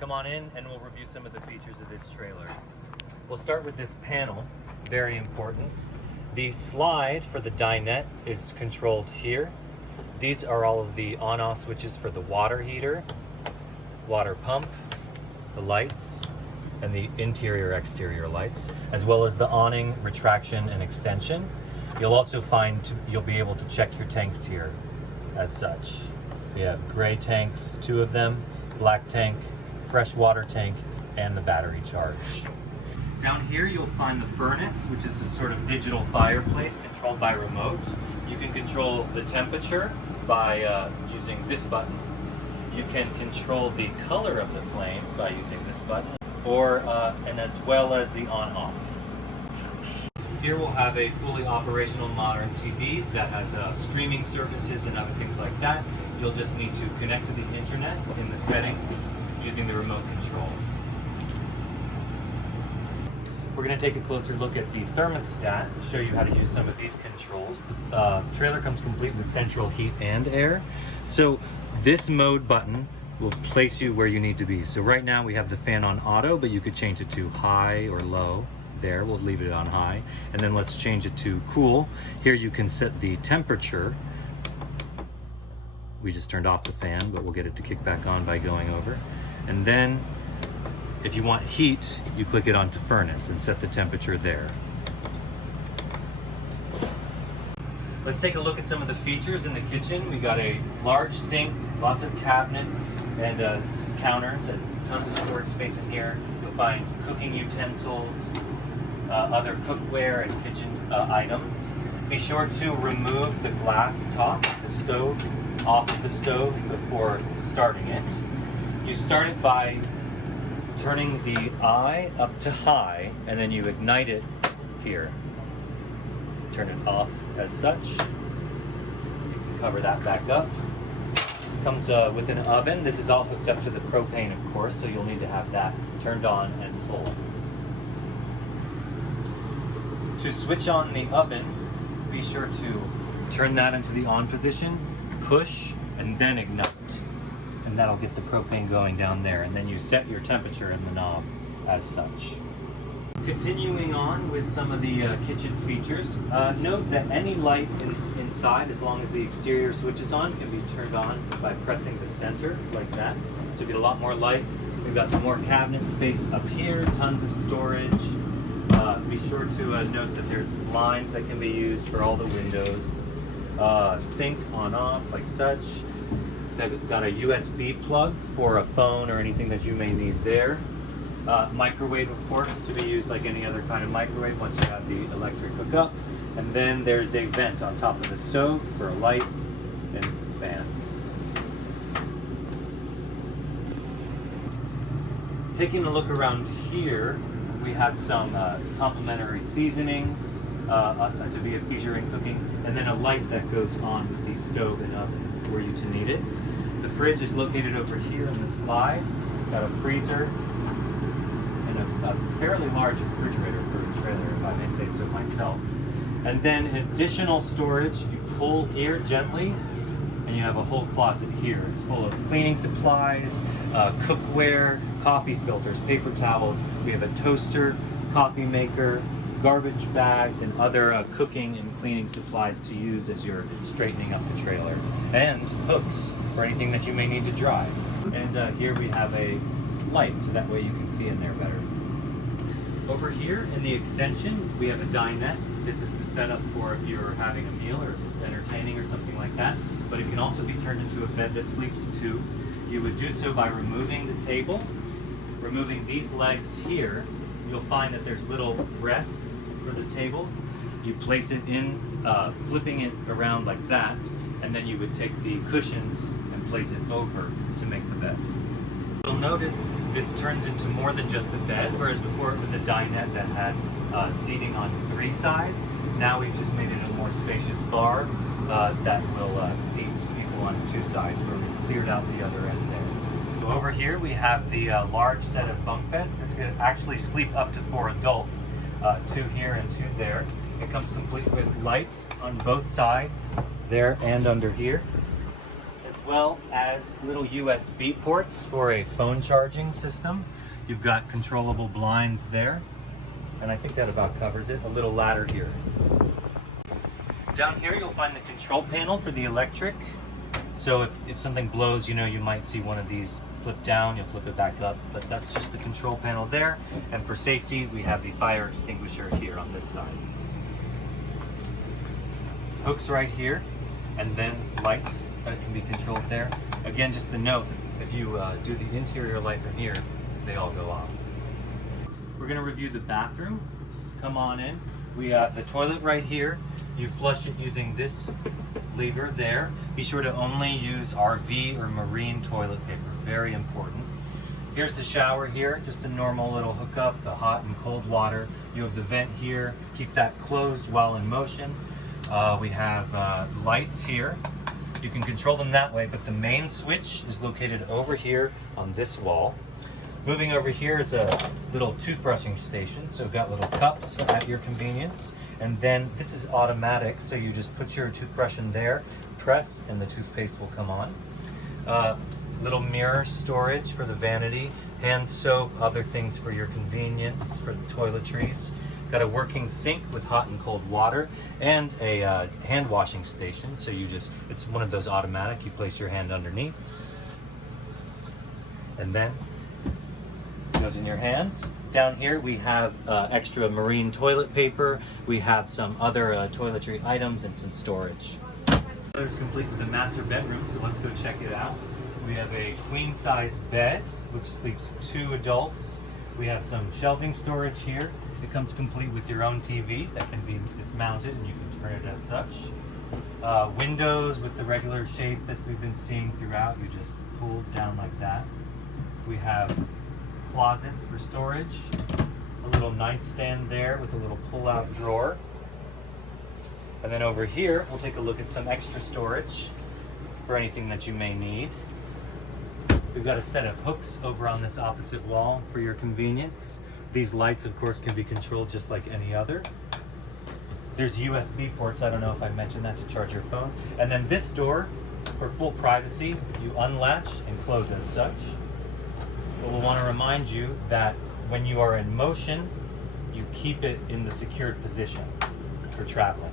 Come on in and we'll review some of the features of this trailer. We'll start with this panel, very important. The slide for the dinette is controlled here. These are all of the on-off switches for the water heater, water pump, the lights, and the interior-exterior lights, as well as the awning, retraction, and extension. You'll also find you'll be able to check your tanks here as such. We have gray tanks, 2 of them, black tank, fresh water tank, and the battery charge. Down here you'll find the furnace, which is a sort of digital fireplace controlled by remote. You can control the temperature by using this button. You can control the color of the flame by using this button, and as well as the on-off. Here we'll have a fully operational modern TV that has streaming services and other things like that. You'll just need to connect to the internet in the settings using the remote control. We're going to take a closer look at the thermostat, show you how to use some of these controls. The trailer comes complete with central heat and air. So this mode button will place you where you need to be. So right now we have the fan on auto, but you could change it to high or low. There, we'll leave it on high. And then let's change it to cool. Here you can set the temperature. We just turned off the fan, but we'll get it to kick back on by going over. And then if you want heat, you click it onto furnace and set the temperature there. Let's take a look at some of the features in the kitchen. We got a large sink, lots of cabinets and counters, and tons of storage space in here. You'll find cooking utensils, other cookware and kitchen items. Be sure to remove the glass top, the stove, off of the stove before starting it. You start it by turning the eye up to high, and then you ignite it here. Turn it off as such. You can cover that back up. Comes with an oven. This is all hooked up to the propane, of course, so you'll need to have that turned on and full. To switch on the oven, be sure to turn that into the on position, push, and then ignite. And that'll get the propane going down there. And then you set your temperature in the knob as such. Continuing on with some of the kitchen features, note that any light inside, as long as the exterior switch is on, can be turned on by pressing the center like that. So you get a lot more light. We've got some more cabinet space up here, tons of storage. Be sure to note that there's lines that can be used for all the windows. Sink on off like such. We've got a USB plug for a phone or anything that you may need there. Microwave, of course, to be used like any other kind of microwave once you have the electric hookup. And then there's a vent on top of the stove for a light and fan. Taking a look around here, we have some complimentary seasonings to be a feature in cooking, and then a light that goes on the stove and oven were you to need it. The fridge is located over here in the slide. Got a freezer and a fairly large refrigerator for a trailer, if I may say so myself. And then additional storage, you pull here gently, and you have a whole closet here. It's full of cleaning supplies, cookware, coffee filters, paper towels. We have a toaster, coffee maker, garbage bags, and other cooking and cleaning supplies to use as you're straightening up the trailer. And hooks for anything that you may need to dry. And here we have a light, so that way you can see in there better. Over here in the extension, we have a dinette. This is the setup for if you're having a meal or entertaining or something like that. But it can also be turned into a bed that sleeps two. You would do so by removing the table, removing these legs here. You'll find that there's little rests for the table. You place it in, flipping it around like that, and then you would take the cushions and place it over to make the bed. You'll notice this turns into more than just a bed, whereas before it was a dinette that had seating on 3 sides. Now we've just made it a more spacious bar that will seat people on 2 sides, where we cleared out the other end there. So over here we have the large set of bunk beds. This could actually sleep up to 4 adults, 2 here and 2 there. It comes complete with lights on both sides, there and under here. well as little USB ports for a phone charging system. You've got controllable blinds there, and I think that about covers it. A little ladder here. Down here you'll find the control panel for the electric. So if something blows, you know, you might see one of these flip down, you'll flip it back up, but that's just the control panel there. And for safety, we have the fire extinguisher here on this side. Hooks right here, and then lights that can be controlled there. Again, just a note, if you do the interior light from here, they all go off. We're gonna review the bathroom. Just come on in. We have the toilet right here. You flush it using this lever there. Be sure to only use RV or marine toilet paper, very important. Here's the shower here, just a normal little hookup, the hot and cold water. You have the vent here, keep that closed while in motion. We have lights here. You can control them that way, but the main switch is located over here on this wall. Moving over here is a little toothbrushing station, so we've got little cups at your convenience. And then this is automatic, so you just put your toothbrush in there, press, and the toothpaste will come on. Little mirror storage for the vanity, hand soap, other things for your convenience, for the toiletries. Got a working sink with hot and cold water, and a hand washing station, so it's one of those automatic, you place your hand underneath, and then it goes in your hands. Down here we have extra marine toilet paper, we have some other toiletry items, and some storage. It's complete with the master bedroom, so let's go check it out. We have a queen size bed, which sleeps 2 adults. We have some shelving storage here. It comes complete with your own TV it's mounted and you can turn it as such. Windows with the regular shades that we've been seeing throughout, you just pull down like that. We have closets for storage, a little nightstand there with a little pull-out drawer. And then over here, we'll take a look at some extra storage for anything that you may need. We've got a set of hooks over on this opposite wall for your convenience. These lights, of course, can be controlled just like any other. There's USB ports, I don't know if I mentioned that, to charge your phone. And then this door, for full privacy, you unlatch and close as such. But we'll want to remind you that when you are in motion, you keep it in the secured position for traveling.